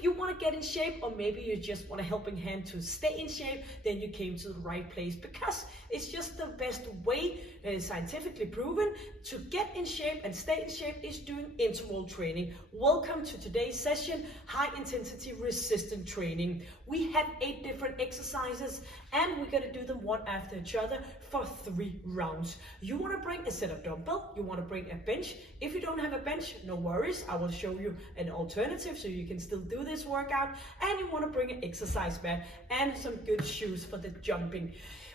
if you want to get in shape, or maybe you just want a helping hand to stay in shape, then you came to the right place, because it's just the best way, scientifically proven, to get in shape and stay in shape is doing interval training. Welcome to today's session, high intensity resistant training. We have 8 different exercises and we're going to do them one after each other for 3 rounds. You want to bring a set of dumbbell, you want to bring a bench. If you don't have a bench, no worries, I will show you an alternative so you can still do this workout. And you want to bring an exercise mat and some good shoes for the jumping.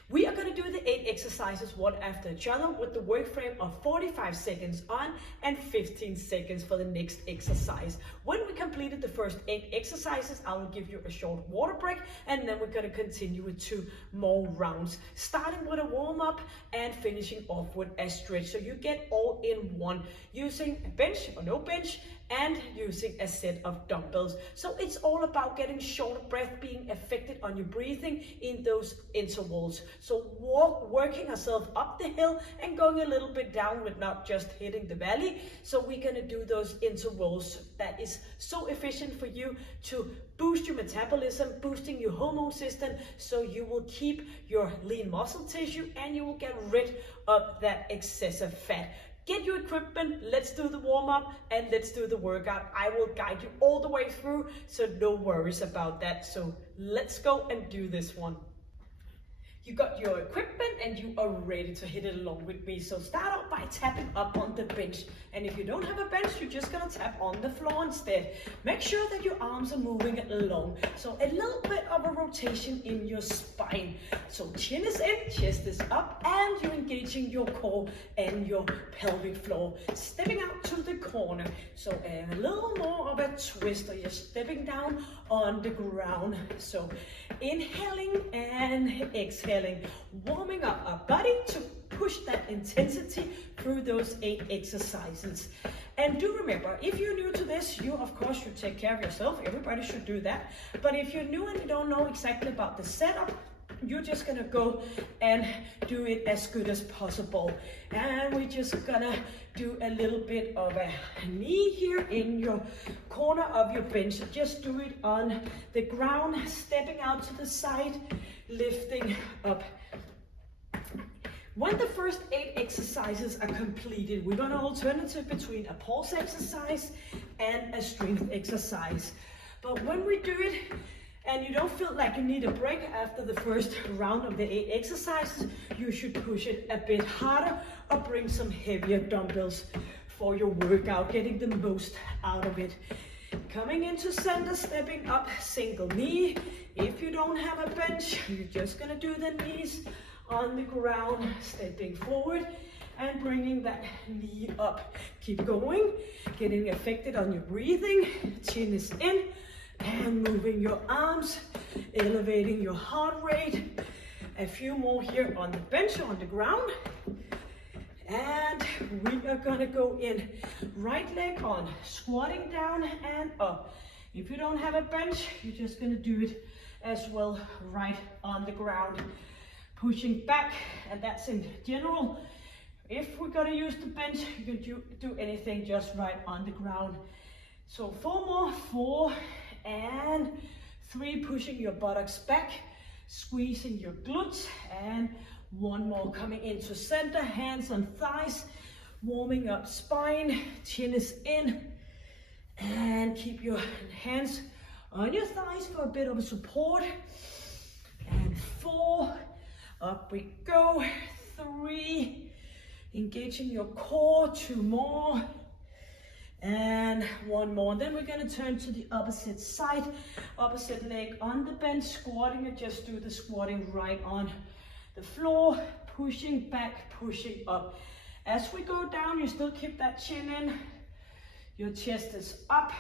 We are going to do the 8 exercises one after each other with the work frame of 45 seconds on and 15 seconds for the next exercise. When we completed the first 8 exercises, I will give you a short water break, and then we're going to continue with 2 more rounds, starting with a warm-up and finishing off with a stretch. So you get all in one, using a bench or no bench, and using a set of dumbbells. So it's all about getting short breath, being affected on your breathing in those intervals. So working ourselves up the hill and going a little bit down with not just hitting the valley. So we're gonna do those intervals that is so efficient for you to boost your metabolism, boosting your hormone system, so you will keep your lean muscle tissue and you will get rid of that excessive fat. Get your equipment, let's do the warm-up and let's do the workout. I will guide you all the way through, so no worries about that. So let's go and do this one. You got your equipment and you are ready to hit it along with me. So start out by tapping up on the bench. And if you don't have a bench, you're just gonna tap on the floor instead. Make sure that your arms are moving along. So a little bit of a rotation in your spine. So chin is in, chest is up, and you're engaging your core and your pelvic floor. Stepping out to the corner. So a little more of a twist, or you're stepping down on the ground. So inhaling and exhaling, warming up our body to push that intensity through those 8 exercises. And do remember, if you're new to this, you of course should take care of yourself. Everybody should do that. But if you're new and you don't know exactly about the setup, you're just gonna go and do it as good as possible. And we're just gonna do a little bit of a knee here in your corner of your bench. Just do it on the ground, stepping out to the side, lifting up. When the first 8 exercises are completed, we're gonna alternate between a pulse exercise and a strength exercise. But when we do it, and you don't feel like you need a break after the first round of the 8 exercises, you should push it a bit harder or bring some heavier dumbbells for your workout, getting the most out of it. Coming into center, stepping up, single knee. If you don't have a bench, you're just gonna do the knees on the ground, stepping forward and bringing that knee up. Keep going, getting affected on your breathing. Chin is in. And moving your arms, elevating your heart rate. A few more here on the bench or on the ground. And we are gonna go in right leg on, squatting down and up. If you don't have a bench, you're just gonna do it as well right on the ground. Pushing back, and that's in general. If we're gonna use the bench, you can do anything just right on the ground. So 4 more, 4 and 3, pushing your buttocks back, squeezing your glutes, and 1 more coming into center, hands on thighs, warming up spine, chin is in, and keep your hands on your thighs for a bit of support, and 4, up we go, 3, engaging your core, 2 more, and 1 more. Then we're going to turn to the opposite side, opposite leg on the bench, squatting, and just do the squatting right on the floor, pushing back, pushing up. As we go down, you still keep that chin in, your chest is up,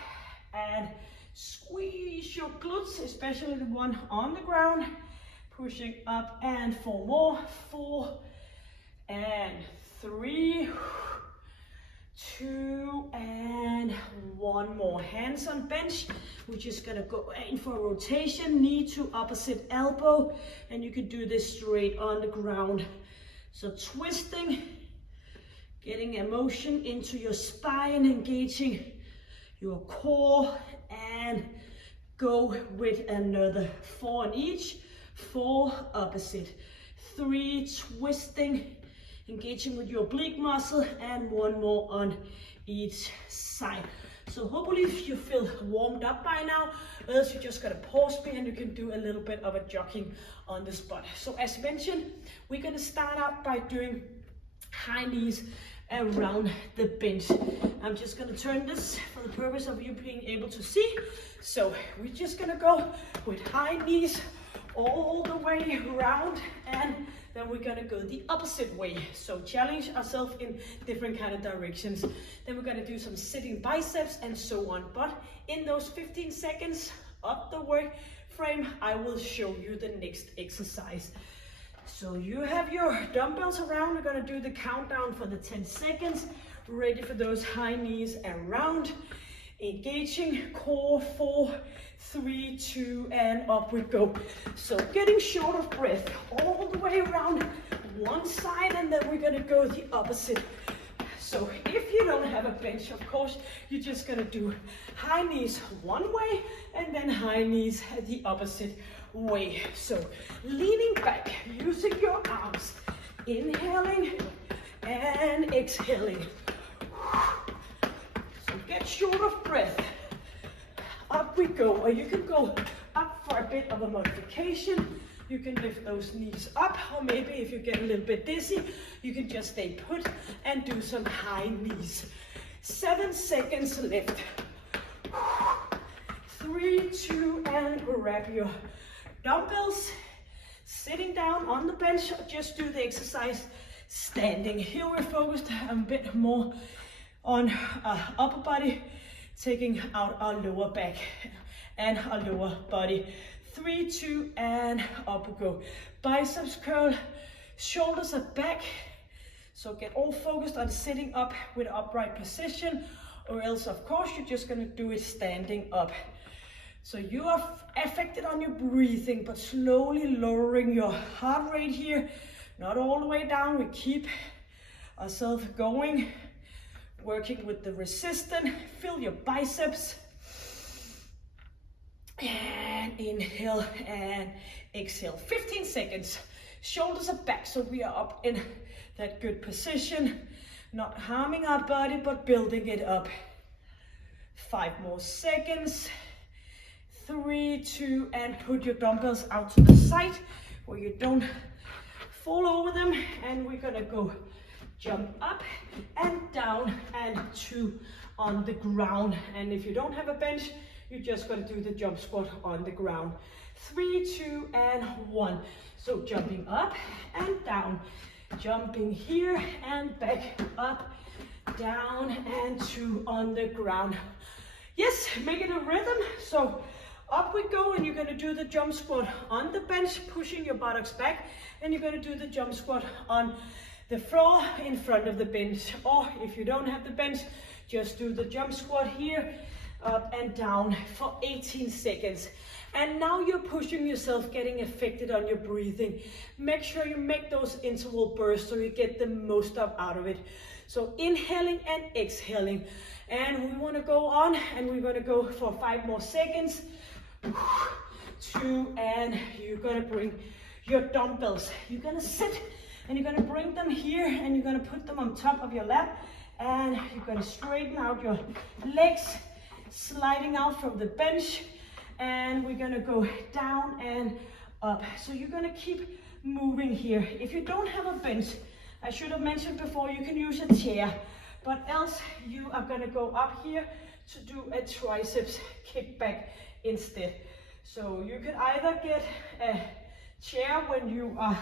and squeeze your glutes, especially the one on the ground, pushing up, and 4 more, 4 and 3, 2 and 1 more. Hands on bench. We're just gonna go in for a rotation, knee to opposite elbow, and you can do this straight on the ground. So twisting, getting emotion into your spine, engaging your core, and Go with another 4 on each, 4 opposite, 3 twisting, engaging with your oblique muscle, and 1 more on each side. So hopefully you feel warmed up by now, else you just gotta pause me and you can do a little bit of a jogging on the spot. So as mentioned, we're gonna start out by doing high knees around the bench. I'm just gonna turn this for the purpose of you being able to see. So we're just gonna go with high knees all the way around, and then we're gonna go the opposite way. So challenge ourselves in different kind of directions. Then we're gonna do some sitting biceps and so on. But in those 15 seconds of the work frame, I will show you the next exercise. So you have your dumbbells around. We're gonna do the countdown for the 10 seconds. Ready for those high knees around. Engaging core, 4, 3, 2, and up we go. So getting short of breath all the way around one side, and then we're gonna go the opposite. So if you don't have a bench, of course, you're just gonna do high knees one way and then high knees the opposite way. So leaning back, using your arms, inhaling and exhaling. So get short of breath. Up we go, or you can go up for a bit of a modification. You can lift those knees up, or maybe if you get a little bit dizzy, you can just stay put and do some high knees. 7 seconds left. 3, 2, and grab your dumbbells. Sitting down on the bench, or just do the exercise standing. Here we're focused a bit more on our upper body, taking out our lower back and our lower body. 3, 2, and up we go. Biceps curl, shoulders are back. So get all focused on sitting up with upright position, or else of course you're just gonna do it standing up. So you are affected on your breathing, but slowly lowering your heart rate here. Not all the way down, we keep ourselves going. Working with the resistance, fill your biceps. And inhale and exhale. 15 seconds. Shoulders are back, so we are up in that good position. Not harming our body, but building it up. 5 more seconds. 3, 2, and put your dumbbells out to the side where you don't fall over them. And we're gonna go jump up and down and 2 on the ground. And if you don't have a bench, you're just going to do the jump squat on the ground. 3, 2, and 1. So jumping up and down, jumping here and back, up, down, and 2 on the ground. Yes, make it a rhythm. So up we go, and you're going to do the jump squat on the bench, pushing your buttocks back, and you're going to do the jump squat on the floor in front of the bench. Or if you don't have the bench, just do the jump squat here, up and down for 18 seconds. And now you're pushing yourself, getting affected on your breathing. Make sure you make those interval bursts so you get the most out of it. So inhaling and exhaling. And we want to go on, and we're going to go for 5 more seconds. 2, and you're going to bring your dumbbells. You're going to sit, and you're going to bring them here, and you're going to put them on top of your lap, and you're going to straighten out your legs, sliding out from the bench, and we're going to go down and up. So you're going to keep moving here. If you don't have a bench, I should have mentioned before, you can use a chair, but else you are going to go up here to do a triceps kickback instead. So you could either get a chair when you are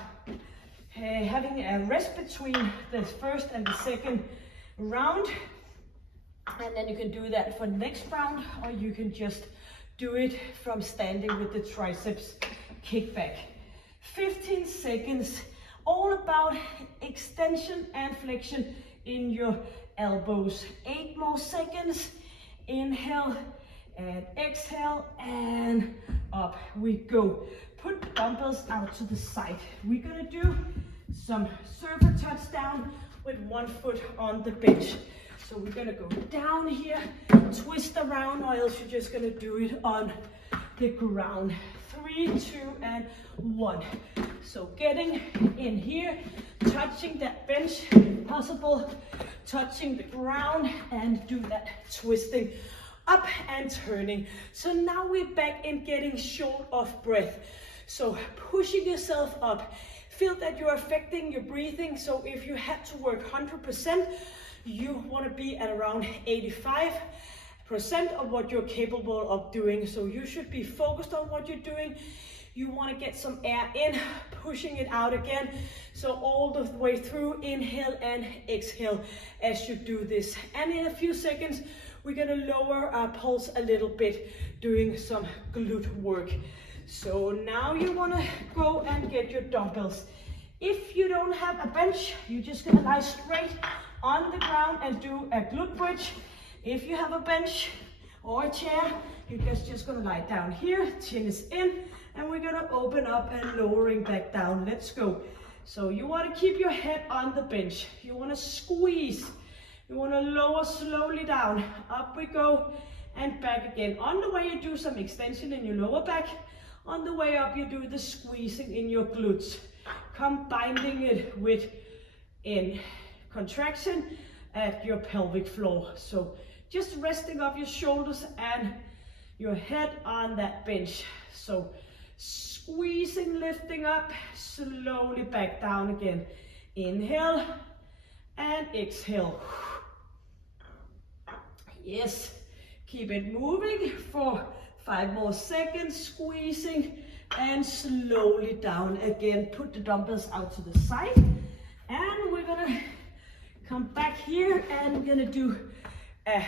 having a rest between the first and the second round, and then you can do that for the next round, or you can just do it from standing with the triceps kickback. 15 seconds, all about extension and flexion in your elbows. 8 more seconds. Inhale and exhale, and up we go. Put the dumbbells out to the side. We're gonna do some surfer touchdown with 1 foot on the bench. So we're gonna go down here, twist around, or else you're just gonna do it on the ground. 3, 2, and 1. So getting in here, touching that bench, if possible, touching the ground, and do that twisting up and turning. So now we're back in getting short of breath. So pushing yourself up. Feel that you're affecting your breathing. So if you had to work 100%, you want to be at around 85% of what you're capable of doing. So you should be focused on what you're doing. You want to get some air in, pushing it out again. So all the way through, inhale and exhale as you do this. And in a few seconds, we're going to lower our pulse a little bit, doing some glute work. So now you want to go and get your dumbbells. If you don't have a bench, you're just going to lie straight on the ground and do a glute bridge. If you have a bench or a chair, you're just going to lie down here, chin is in, and we're going to open up and lowering back down. Let's go. So you want to keep your head on the bench. You want to squeeze. You want to lower slowly down. Up we go and back again. On the way you do some extension in your lower back. On the way up you do the squeezing in your glutes. Combining it with in contraction at your pelvic floor. So just resting up your shoulders and your head on that bench. So squeezing, lifting up, slowly back down again. Inhale and exhale. Yes, keep it moving for 5 more seconds, squeezing and slowly down again. Put the dumbbells out to the side and we're gonna come back here and we're gonna do a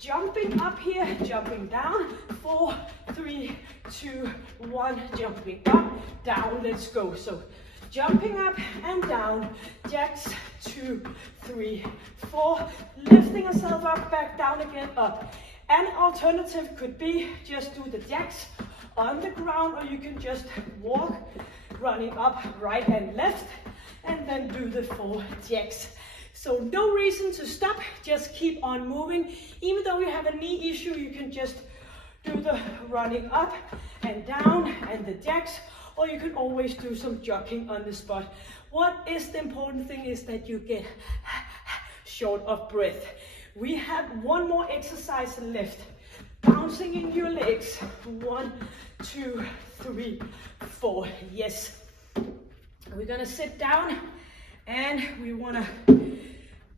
jumping up here, jumping down. 4, 3, 2, 1, jumping up, down, let's go. So jumping up and down, jacks, 2, 3, 4, lifting yourself up, back down again, up. An alternative could be just do the jacks on the ground, or you can just walk, running up right and left, and then do the 4 jacks. So no reason to stop, just keep on moving. Even though you have a knee issue, you can just do the running up and down and the jacks, or you can always do some jogging on the spot. What is the important thing is that you get short of breath. We have 1 more exercise left. Bouncing in your legs. 1, 2, 3, 4. Yes. We're gonna sit down and we wanna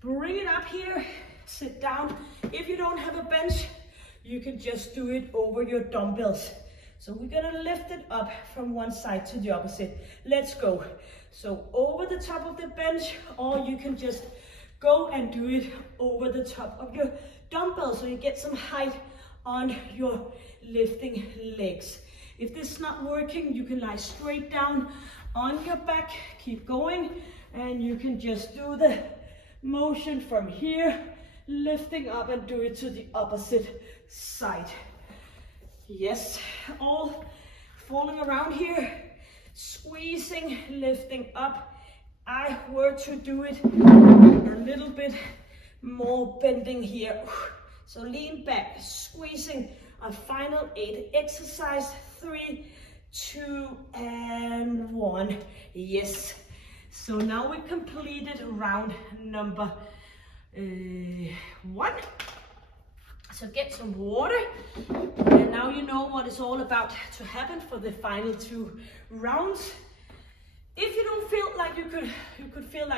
bring it up here. Sit down. If you don't have a bench, you can just do it over your dumbbells. So we're gonna lift it up from one side to the opposite. Let's go. So over the top of the bench, or you can just go and do it over the top of your dumbbells so you get some height on your lifting legs. If this is not working, you can lie straight down on your back, keep going, and you can just do the motion from here, lifting up and do it to the opposite side. Yes, all falling around here, squeezing, lifting up. I were to do it a little bit more bending here. So lean back, squeezing. A final 8 exercise. 3, 2, and 1. Yes. So now we completed round number 1. So get some water. And now you know what is all about to happen for the final 2 rounds. If you don't feel like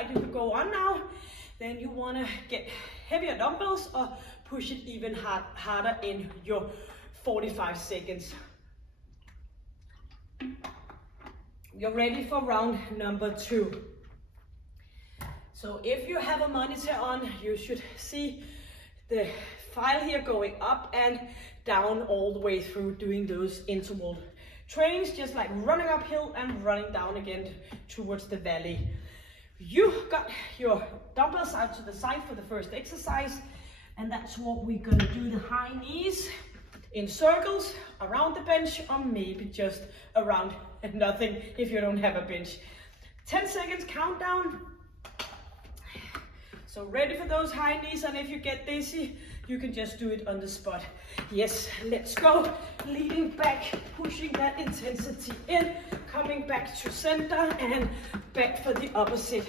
you could go on now, then you want to get heavier dumbbells or push it even harder in your 45 seconds. You're ready for round number 2. So if you have a monitor on, you should see the file here going up and down all the way through, doing those interval trainings, just like running uphill and running down again towards the valley. You got your dumbbells out to the side for the first exercise, and that's what we're gonna do. The high knees in circles around the bench, or maybe just around nothing if you don't have a bench. 10 seconds countdown. So ready for those high knees, and if you get dizzy, you can just do it on the spot. Yes, let's go. Leaning back, pushing that intensity in, coming back to center and back for the opposite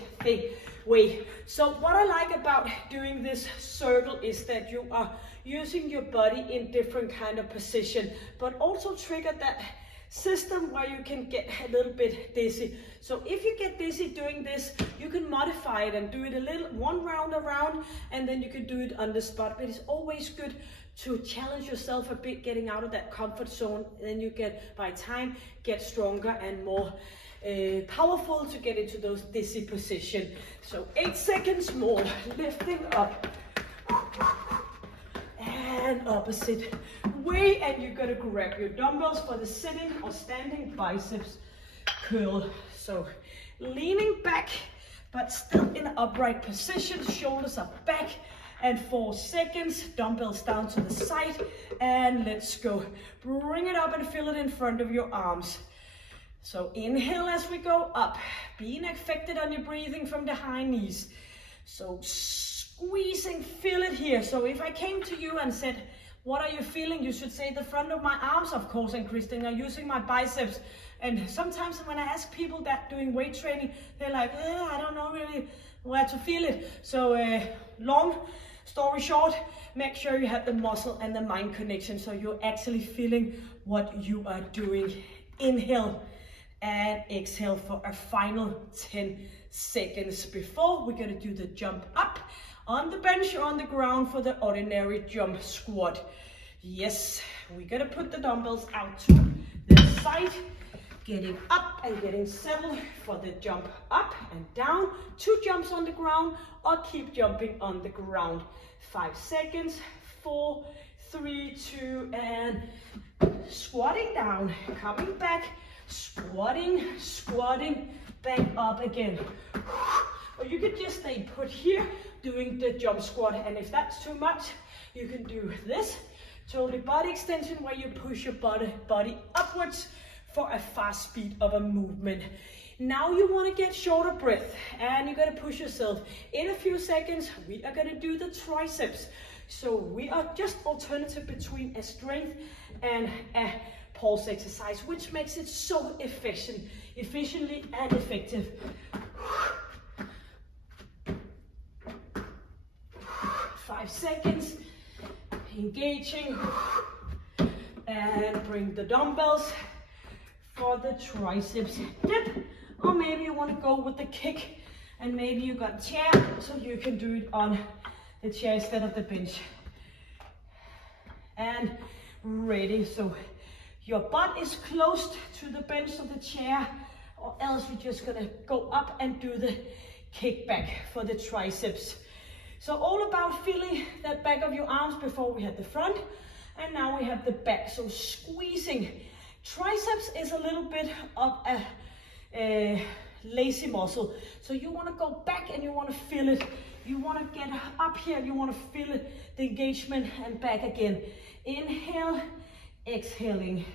way. So what I like about doing this circle is that you are using your body in different kind of position, but also trigger that system where you can get a little bit dizzy. So if you get dizzy doing this, you can modify it and do it a little one round around, and then you can do it on the spot. But it's always good to challenge yourself a bit, getting out of that comfort zone. Then you get, by time, get stronger and more powerful to get into those dizzy position. So 8 seconds more, lifting up and opposite way, and you're gonna grab your dumbbells for the sitting or standing biceps curl. So leaning back but still in an upright position, shoulders are back, and 4 seconds, dumbbells down to the side, and let's go. Bring it up and feel it in front of your arms. So inhale as we go up, being affected on your breathing from the high knees. So squeezing, feel it here. So if I came to you and said, what are you feeling? You should say the front of my arms, of course, and Christina, using my biceps. And sometimes when I ask people that doing weight training, they're like, I don't know really where to feel it. So long story short, make sure you have the muscle and the mind connection, so you're actually feeling what you are doing. Inhale and exhale for a final 10 seconds before we're gonna do the jump up on the bench or on the ground for the ordinary jump squat. Yes, we're gonna put the dumbbells out to the side, getting up and getting settled for the jump up and down. 2 jumps on the ground or keep jumping on the ground. 5 seconds, 4, 3, 2, and squatting down, coming back, squatting, back up again. Or you could just stay put here doing the jump squat, and if that's too much, you can do this, totally body extension, where you push your body upwards for a fast speed of a movement. Now you want to get shorter breath, and you're going to push yourself. In a few seconds, we are going to do the triceps. So we are just alternative between a strength and a pulse exercise, which makes it so efficiently and effective. 5 seconds, engaging, and bring the dumbbells for the triceps dip. Or maybe you want to go with the kick, and maybe you got a chair, so you can do it on the chair instead of the bench. And ready, so your butt is close to the bench of the chair, or else you're just gonna go up and do the kickback for the triceps. So all about feeling that back of your arms. Before we had the front, and now we have the back. So squeezing. Triceps is a little bit of a lazy muscle. So you want to go back and you want to feel it. You want to get up here, you want to feel it, the engagement, and back again. Inhale, exhaling.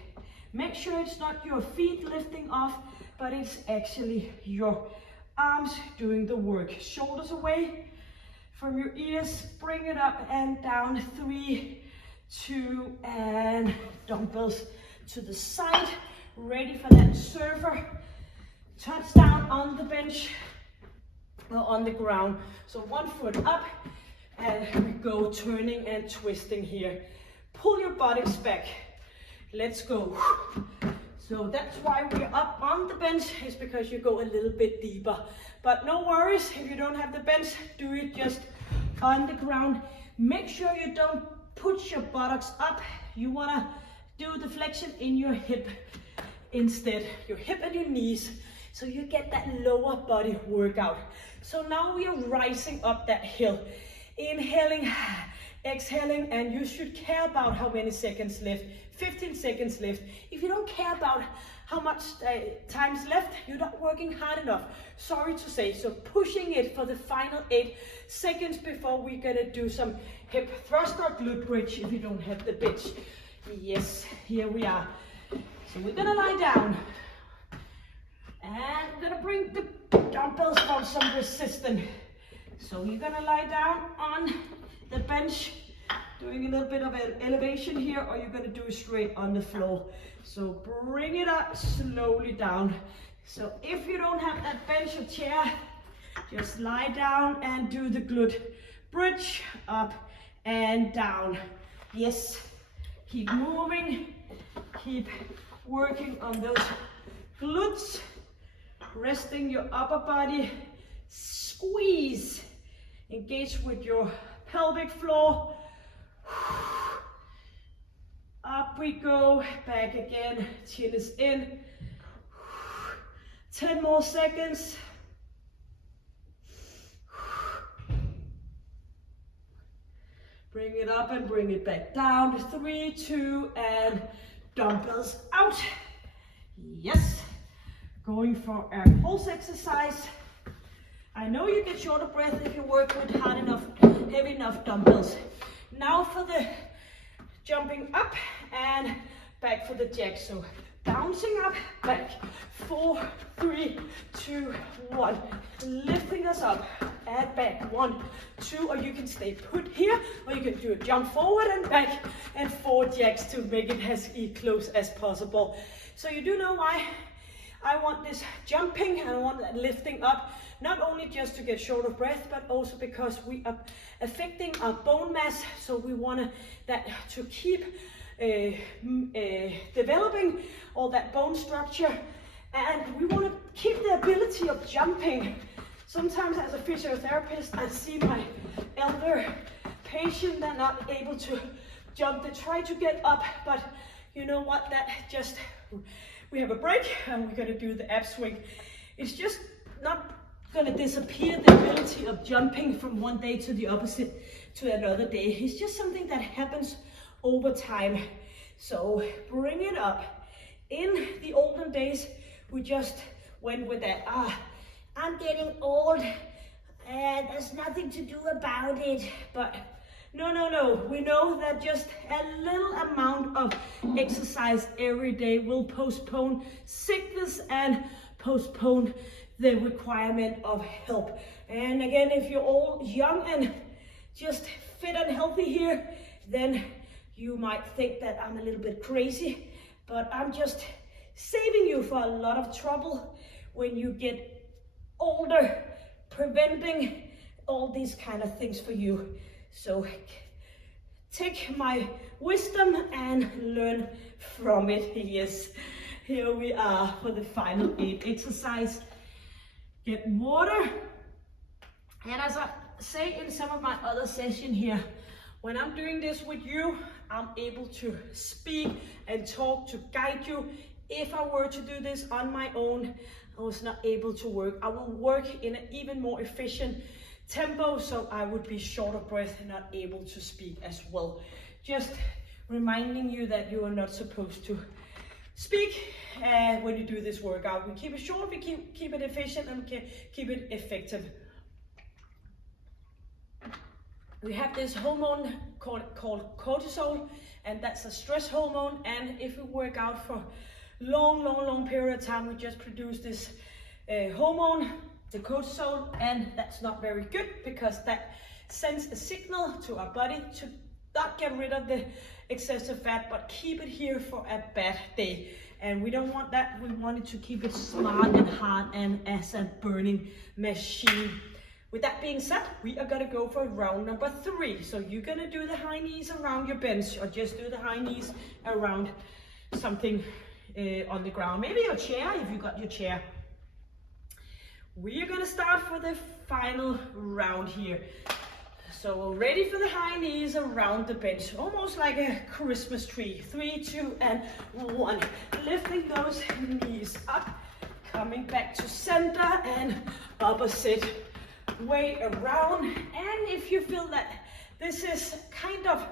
Make sure it's not your feet lifting off, but it's actually your arms doing the work. Shoulders away from your ears, bring it up and down. 3, 2, and dumbbells to the side, ready for that surfer touchdown on the bench or on the ground. So 1 foot up, and we go turning and twisting here. Pull your buttocks back. Let's go. So that's why we're up on the bench, is because you go a little bit deeper. But no worries, if you don't have the bench, do it just on the ground. Make sure you don't put your buttocks up. You wanna do the flexion in your hip instead, your hip and your knees, so you get that lower body workout. So now we are rising up that hill. Inhaling, exhaling, and you should care about how many seconds left. 15 seconds left. If you don't care about how much time's left, you're not working hard enough. Sorry to say. So pushing it for the final 8 seconds before we're gonna do some hip thrust or glute bridge if you don't have the bench. Yes, here we are. So we're gonna lie down. And we're gonna bring the dumbbells for some resistance. So you're gonna lie down on the bench doing a little bit of an elevation here, or you're gonna do it straight on the floor. So bring it up, slowly down. So if you don't have that bench or chair, just lie down and do the glute bridge, up and down. Yes, keep moving, keep working on those glutes, resting your upper body, squeeze, engage with your pelvic floor. Up we go, back again, chin is in. 10 more seconds. Bring it up and bring it back down. 3, 2, and dumbbells out. Yes. Going for a pulse exercise. I know you get short of breath if you work with heavy enough dumbbells. Now for the jumping up and back for the jack. So bouncing up, back. 4, 3, 2, 1. Lifting us up and back. 1, 2, or you can stay put here, or you can do a jump forward and back, and 4 jacks to make it as close as possible. So you do know why I want this jumping and I want that lifting up, not only just to get short of breath, but also because we are affecting our bone mass. So we want that to keep developing all that bone structure, and we want to keep the ability of jumping. Sometimes as a physiotherapist, I see my elder patient that are not able to jump. They try to get up, but you know what, that just, we have a break and we're gonna do the ab swing. It's just not gonna disappear, the ability of jumping from one day to the opposite to another day. It's just something that happens over time. So bring it up. In the olden days, we just went with that, I'm getting old and there's nothing to do about it. But no, we know that just a little amount of exercise every day will postpone sickness and postpone the requirement of help. And again, if you're all young and just fit and healthy here, then you might think that I'm a little bit crazy, but I'm just saving you for a lot of trouble when you get older, preventing all these kind of things for you. So take my wisdom and learn from it. Yes, here we are for the final 8 exercise. Get water. And as I say in some of my other sessions here, when I'm doing this with you, I'm able to speak and talk to guide you. If I were to do this on my own, I was not able to work. I will work in an even more efficient tempo, so I would be short of breath and not able to speak as well. Just reminding you that you are not supposed to speak when you do this workout. We keep it short, we keep it efficient, and we keep it effective. We have this hormone called cortisol, and that's a stress hormone. And if we work out for long period of time, we just produce this hormone, the cortisol, and that's not very good because that sends a signal to our body to not get rid of the excessive fat, but keep it here for a bad day. And we don't want that. We want it to keep it smart and hard and as a burning machine. With that being said, we are gonna go for round number 3. So you're gonna do the high knees around your bench, or just do the high knees around something on the ground. Maybe your chair, if you got your chair. We are gonna start for the final round here. So ready for the high knees around the bench, almost like a Christmas tree. 3, 2, and 1. Lifting those knees up, coming back to center and opposite way around. And if you feel that this is kind of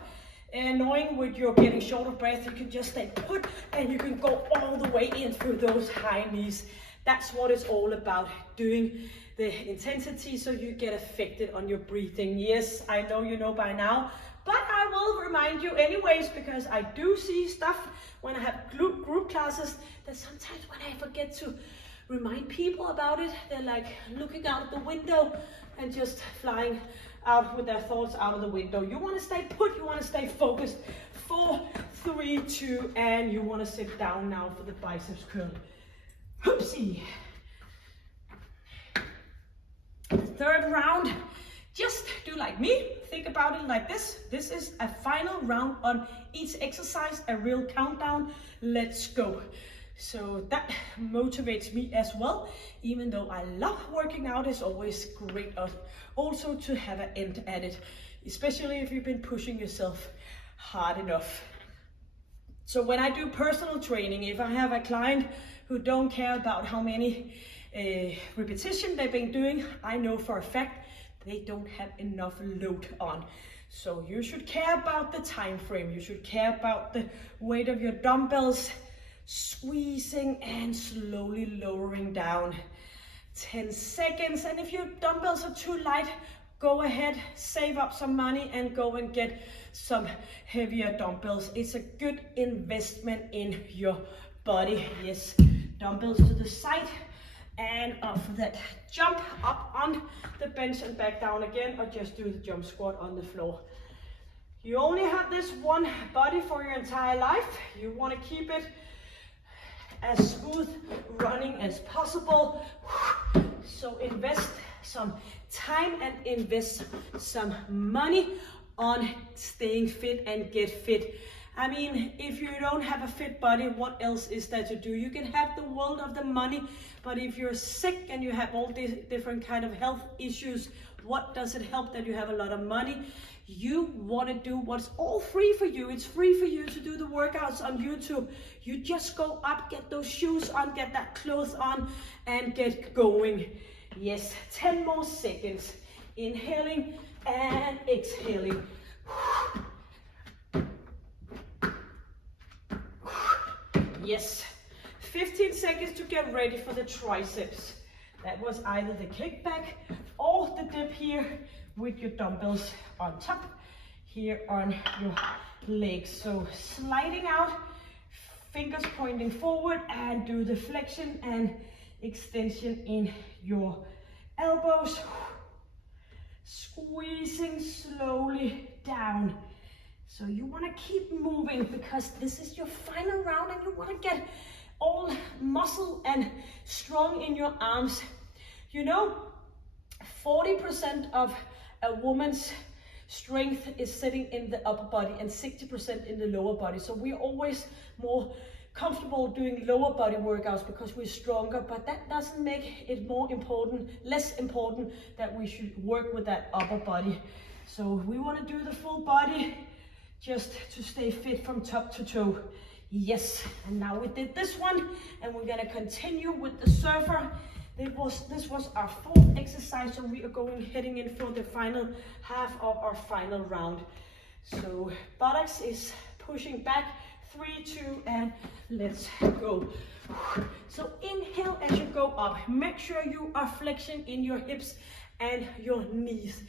annoying with your getting short of breath, you can just stay put and you can go all the way in through those high knees. That's what it's all about, doing the intensity so you get affected on your breathing. Yes, I know you know by now, but I will remind you anyways, because I do see stuff when I have group classes that sometimes when I forget to remind people about it. They're like looking out the window and just flying out with their thoughts out of the window. You want to stay put, you want to stay focused. 4, 3, 2, and you want to sit down now for the biceps curl. Hoopsie. Third round, just do like me. Think about it like this. This is a final round on each exercise, a real countdown. Let's go. So that motivates me as well. Even though I love working out, it's always great also to have an end at it, especially if you've been pushing yourself hard enough. So when I do personal training, if I have a client who don't care about how many repetition they've been doing, I know for a fact they don't have enough load on. So you should care about the time frame. You should care about the weight of your dumbbells, squeezing and slowly lowering down. 10 seconds. And if your dumbbells are too light, go ahead, save up some money and go and get some heavier dumbbells. It's a good investment in your body. Yes, dumbbells to the side. And after that, jump up on the bench and back down again, or just do the jump squat on the floor. You only have this one body for your entire life. You want to keep it as smooth running as possible. So invest some time and invest some money on staying fit and get fit. I mean, if you don't have a fit body, what else is there to do? You can have the world of the money, but if you're sick and you have all these different kind of health issues, what does it help that you have a lot of money? You want to do what's all free for you. It's free for you to do the workouts on YouTube. You just go up, get those shoes on, get that clothes on, and get going. Yes, 10 more seconds. Inhaling and exhaling. Yes, 15 seconds to get ready for the triceps. That was either the kickback or the dip here with your dumbbells on top, here on your legs. So sliding out, fingers pointing forward, and do the flexion and extension in your elbows. Squeezing slowly down. So you want to keep moving because this is your final round and you want to get all muscle and strong in your arms. You know, 40% of a woman's strength is sitting in the upper body and 60% in the lower body. So we're always more comfortable doing lower body workouts because we're stronger, but that doesn't make it less important that we should work with that upper body. So we want to do the full body just to stay fit from top to toe. Yes, and now we did this one and we're gonna continue with the surfer. This was our 4th exercise, so we are heading in for the final half of our final round. So buttocks is pushing back, 3, 2, and let's go. So inhale as you go up. Make sure you are flexing in your hips and your knees.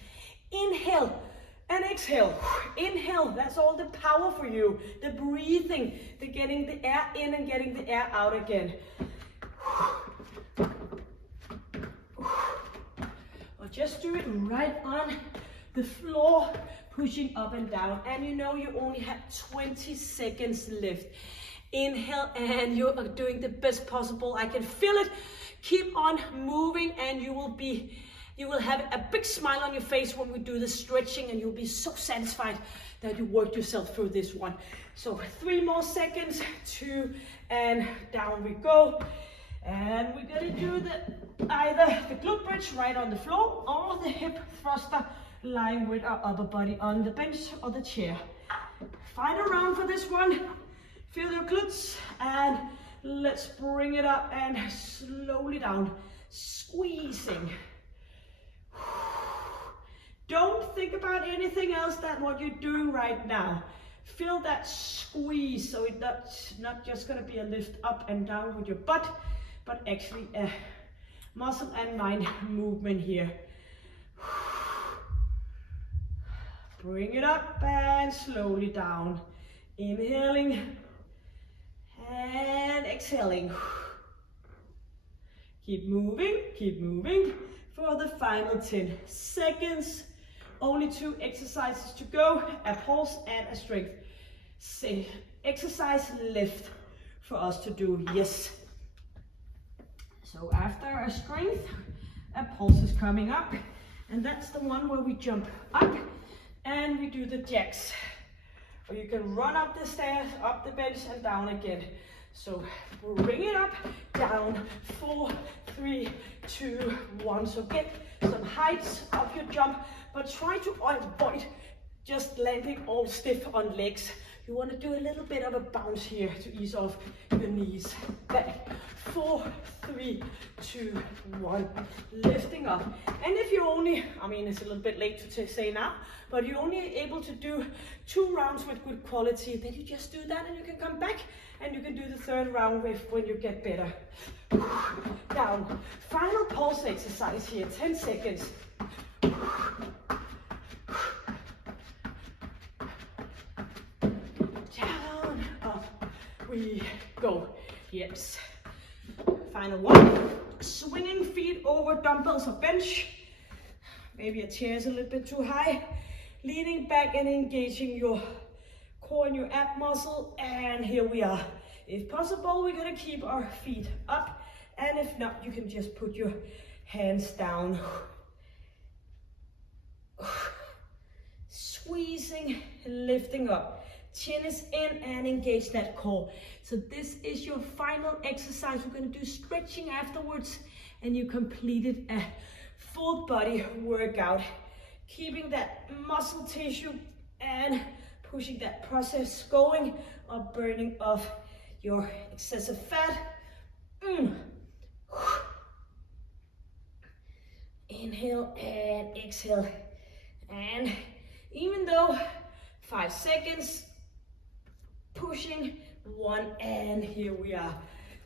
Inhale and exhale. Inhale, that's all the power for you. The breathing, the getting the air in and getting the air out again. Or just do it right on the floor, pushing up and down. And you know you only have 20 seconds left. Inhale and you are doing the best possible. I can feel it. Keep on moving and you will have a big smile on your face when we do the stretching, and you'll be so satisfied that you worked yourself through this one. So 3 more seconds, 2, and down we go. And we're gonna do either the glute bridge right on the floor or the hip thruster lying with our upper body on the bench or the chair. Final round for this one. Feel your glutes and let's bring it up and slowly down, squeezing. Don't think about anything else than what you're doing right now. Feel that squeeze, so it's not just gonna be a lift up and down with your butt, but actually a muscle and mind movement here. Bring it up and slowly down. Inhaling and exhaling. Keep moving for the final 10 seconds. Only 2 exercises to go, a pulse and a strength. Exercise lift for us to do, yes. So after a strength, a pulse is coming up, and that's the one where we jump up and we do the jacks. Or you can run up the stairs, up the bench and down again. So bring it up, down, 4, 3, 2, 1. So get some heights of your jump, but try to avoid just landing all stiff on legs. You want to do a little bit of a bounce here to ease off your knees. Back, 4, 3, 2, 1. Lifting up. And if you only, I mean, it's a little bit late to say now, but you're only able to do 2 rounds with good quality, then you just do that and you can come back and you can do the 3rd round when you get better. Down. Final pulse exercise here, 10 seconds. Down, up we go. Yes. Final one. Swinging feet over dumbbells or bench. Maybe a chair is a little bit too high. Leaning back and engaging your core and your ab muscle. And here we are. If possible, we're gonna keep our feet up. And if not, you can just put your hands down. Squeezing, lifting up. Chin is in and engage that core. So this is your final exercise. We're gonna do stretching afterwards and you completed a full body workout. Keeping that muscle tissue and pushing that process going of burning off your excessive fat. Inhale and exhale. And even though 5 seconds, pushing 1, and here we are.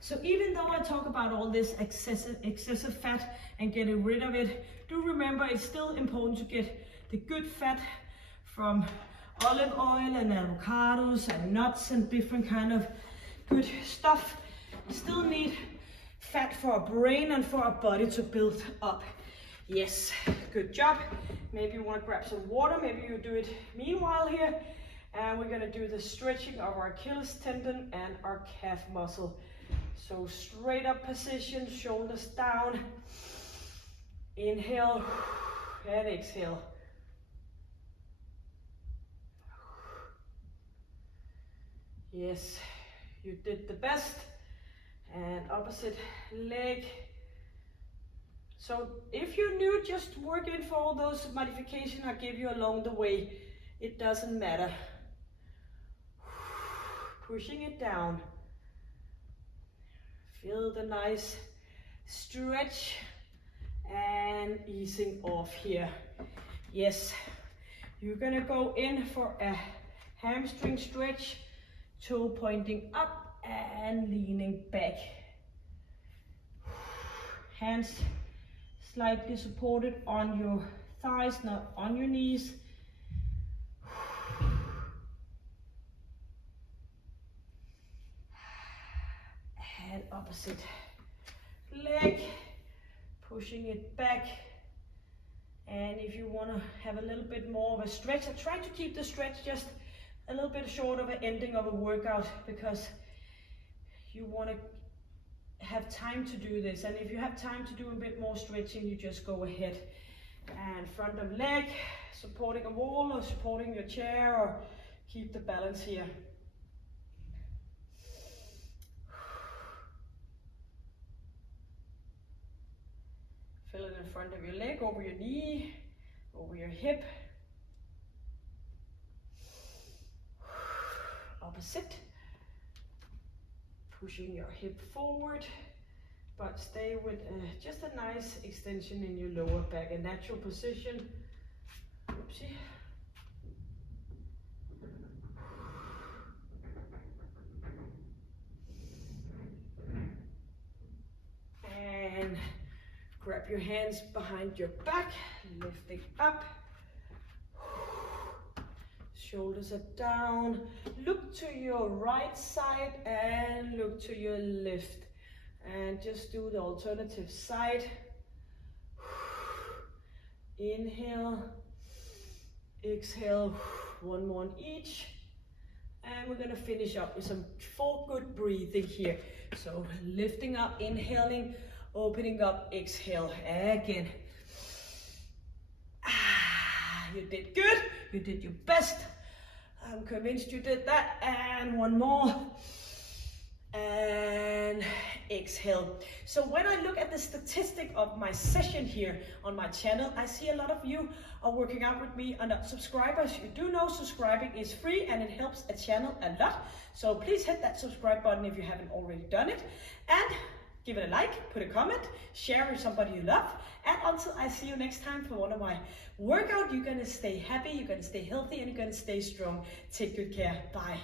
So even though I talk about all this excessive fat and getting rid of it, do remember it's still important to get the good fat from olive oil and avocados and nuts and different kind of good stuff. We still need fat for our brain and for our body to build up. Yes, good job. Maybe you want to grab some water, maybe you do it meanwhile here. And we're gonna do the stretching of our Achilles tendon and our calf muscle. So straight up position, shoulders down. Inhale and exhale. Yes, you did the best. And opposite leg. So if you're new, just work in for all those modifications I give you along the way. It doesn't matter. Pushing it down. Feel the nice stretch and easing off here. Yes, you're gonna go in for a hamstring stretch, toe pointing up and leaning back. Hands slightly supported on your thighs, not on your knees. And opposite leg, pushing it back. And if you want to have a little bit more of a stretch, I try to keep the stretch just a little bit short of an ending of a workout, because you want to have time to do this. And if you have time to do a bit more stretching, you just go ahead. And front of leg, supporting a wall or supporting your chair, or keep the balance here. Feel it in front of your leg, over your knee, over your hip. Opposite. Pushing your hip forward, but stay with just a nice extension in your lower back, a natural position. Oopsie. And grab your hands behind your back, lifting up. Shoulders are down. Look to your right side and look to your left. And just do the alternative side. Inhale, exhale, one more on each. And we're gonna finish up with some 4 good breathing here. So lifting up, inhaling, opening up, exhale again. You did good, you did your best. I'm convinced you did that. And one more. And exhale. So when I look at the statistic of my session here on my channel, I see a lot of you are working out with me and not subscribers. You do know subscribing is free and it helps a channel a lot. So please hit that subscribe button if you haven't already done it. And give it a like, put a comment, share with somebody you love. And until I see you next time for one of my workouts, you're gonna stay happy, you're gonna stay healthy, and you're gonna stay strong. Take good care. Bye.